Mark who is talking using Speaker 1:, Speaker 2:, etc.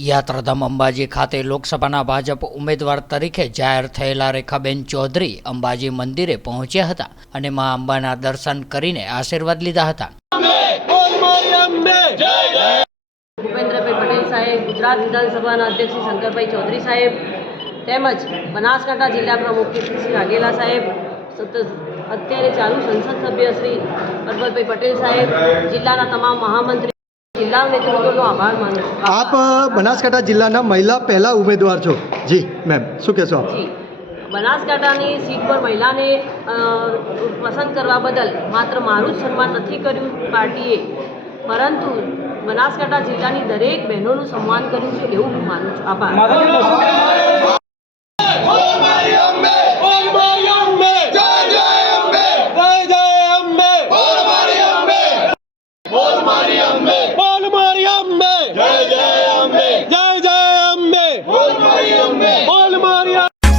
Speaker 1: યાત્રાધામ અંબાજી ખાતે લોકસભાના ભાજપ ઉમેદવાર તરીકે જાહેર થયેલા રેખાબેન ચૌધરી અંબાજી મંદિરે પહોંચ્યા હતા અને મા અંબાના દર્શન કરીને આશીર્વાદ લીધા હતા.
Speaker 2: ભૂપેન્દ્રભાઈ પટેલ સાહેબ, ગુજરાત વિધાનસભાના અધ્યક્ષ શ્રી શંકરભાઈ ચૌધરી સાહેબ, તેમજ બનાસકાંઠા જિલ્લા પ્રમુખ શ્રી વાઘેલા સાહેબ અત્યારે ચાલુ સંસદ સભ્ય શ્રી પરબતભાઈ પટેલ સાહેબ, જિલ્લાના તમામ મહામંત્રી જિલ્લા નેતૃત્વનો આભાર માનું છું.
Speaker 3: આપ બનાસકાંઠા જિલ્લાના મહિલા પહેલા ઉમેદવાર છો. જી મેમ શું કહેશો આપ?
Speaker 2: બનાસકાંઠાની સીટ પર મહિલાને પસંદ કરવા બદલ માત્ર મારું જ સન્માન નથી કર્યું પાર્ટીએ પરંતુ બનાસકાંઠા જિલ્લાની દરેક બહેનોનું સન્માન કર્યું છે એવું હું માનું છું. આભાર.